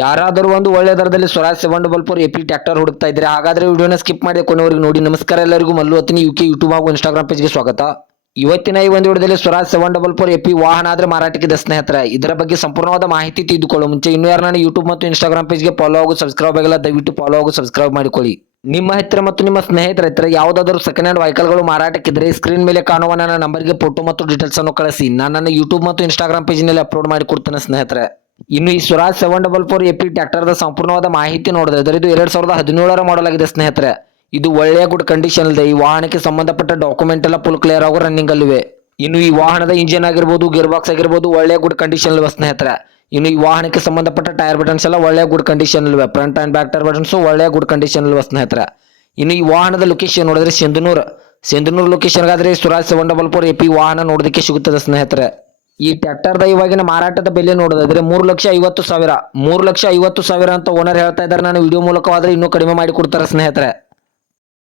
ಯಾರಾದರೂ ಒಂದು ಒಳ್ಳೆ ದರದಲ್ಲಿ ಸ್ವರಾಜ್ 744 ಎಪಿ ಟ್ರ್ಯಾಕ್ಟರ್ ಹುಡುಕ್ತಾ ಇದ್ರೆ ಹಾಗಾದ್ರೆ ವಿಡಿಯೋನ ಸ್ಕಿಪ್ ಮಾಡಿ ಕೊನೆವರೆಗೂ ನೋಡಿ. ನಮಸ್ಕಾರ ಎಲ್ಲರಿಗೂ, ಮಲ್ಲು ಅತ್ನಿ ಯುಕೆ ಯೂಟ್ಯೂಬ್ ಹಾಗೂ ಇನ್ಸ್ಟಾಗ್ರಾಮ್ ಪೇಜ್ಗೆ ಸ್ವಾಗತ. ಇವತ್ತಿನ ಈ ಒಂದು ವಿಡಿಯೋದಲ್ಲಿ ಸ್ವರಾಜ್ 744 ಎಪಿ ವಾಹನ ಆದ್ರೆ ಮಾರಾಟಕ್ಕಿದೆ ಸ್ನೇಹಿತರೆ. ಇದರ ಬಗ್ಗೆ ಸಂಪೂರ್ಣವಾದ ಮಾಹಿತಿ ತಿಳಿದುಕೊಳ್ಳೋ ಮುಂಚೆ ಇನ್ನೂ ಯಾರು ಯೂಟ್ಯೂಬ್ ಮತ್ತು ಇನ್ಸ್ಟಾಗ್ರಾಮ್ ಪೇಜ್ಗೆ ಫಾಲೋ ಹಾಗೂ ಸಬ್ಸ್ಕ್ರೈಬ್ ಆಗಿಲ್ಲ, ದಯವಿಟ್ಟು ಫಾಲೋ ಹಾಗೂ ಸಬ್ಸ್ಕ್ರೈಬ್ ಮಾಡಿಕೊಳ್ಳಿ. ನಿಮ್ಮ ಹತ್ತಿರ ಮತ್ತು ನಿಮ್ಮ ಸ್ನೇಹಿತರ ಹತ್ತಿರ ಯಾವುದಾದರೂ ಸೆಕೆಂಡ್ ಹ್ಯಾಂಡ್ ವೆಹಿಕಲ್ಗಳು ಮಾರಾಟಕ್ಕಿದ್ರೆ ಸ್ಕ್ರೀನ್ ಮೇಲೆ ಕಾಣುವ ನನ್ನ ನಂಬರ್ಗೆ ಫೋಟೋ ಮತ್ತು ಡೀಟೇಲ್ಸ್ ಅನ್ನು ಕಳಿಸಿ. ನಾನು ನನ್ನ ಯೂಟ್ಯೂಬ್ ಮತ್ತು ಇನ್ಸ್ಟಾಗ್ರಾಮ್ ಪೇಜ್ನಲ್ಲಿ ಅಪ್ಲೋಡ್ ಮಾಡಿ ಕೊಡ್ತೇನೆ ಸ್ನೇಹಿತರೆ. ಇನ್ನು ಈ ಸ್ವರಾಜ್ 744 ಎಪಿ ಟ್ರ್ಯಾಕ್ಟರ್ದ ಸಂಪೂರ್ಣವಾದ ಮಾಹಿತಿ ನೋಡಿದ್ರೆ ಇದು 2017ರ ಮಾಡಲ್ ಆಗಿದೆ ಸ್ನೇಹಿತರೆ. ಇದು ಒಳ್ಳೆಯ ಗುಡ್ ಕಂಡೀಷನ್ ಇದೆ. ಈ ವಾಹನಕ್ಕೆ ಸಂಬಂಧಪಟ್ಟ ಡಾಕ್ಯುಮೆಂಟ್ ಎಲ್ಲ ಫುಲ್ ಕ್ಲಿಯರ್ ಆಗೋ ರನ್ನಿಂಗ್ ಅಲ್ಲಿವೆ. ಇನ್ನು ಈ ವಾಹನದ ಇಂಜಿನ್ ಆಗಿರ್ಬೋದು, ಗೇರ್ ಬಾಕ್ಸ್ ಆಗಿರ್ಬೋದು ಒಳ್ಳೆಯ ಗುಡ್ ಕಂಡೀಷನ್ ಇವೆ ಸ್ನೇಹಿತರೆ. ಇನ್ನು ಈ ವಾಹನಕ್ಕೆ ಸಂಬಂಧಪಟ್ಟ ಟೈರ್ ಬಟನ್ಸ್ ಎಲ್ಲ ಒಳ್ಳೆಯ ಗುಡ್ ಕಂಡೀಷನ್ ಇವೆ. Front and back tyre buttons ಒಳ್ಳೆಯ ಗುಡ್ ಕಂಡೀಷನ್ ಇವೆ ಸ್ನೇಹಿತರೆ. ಇನ್ನು ಈ ವಾಹನದ ಲೊಕೇಶನ್ ನೋಡಿದ್ರೆ ಸಿಂಧನೂರು ಲೊಕೇಶನ್ಗಾದ್ರೆ ಸ್ವರಾಜ್ 744 ಎಪಿ ವಾಹನ ನೋಡೋದಕ್ಕೆ ಸಿಗುತ್ತದೆ ಸ್ನೇಹಿತರೆ. ಈ ಟ್ರ್ಯಾಕ್ಟರ್ದ ಇವಾಗಿನ ಮಾರಾಟದ ಬೆಲೆ ನೋಡೋದಾದ್ರೆ 3,50,000 ಅಂತ ಓನರ್ ಹೇಳ್ತಾ ಇದ್ದಾರೆ. ನಾನು ವಿಡಿಯೋ ಮೂಲಕವಾದ್ರೆ ಇನ್ನೂ ಕಡಿಮೆ ಮಾಡಿ ಕೊಡ್ತಾರೆ ಸ್ನೇಹಿತರೆ.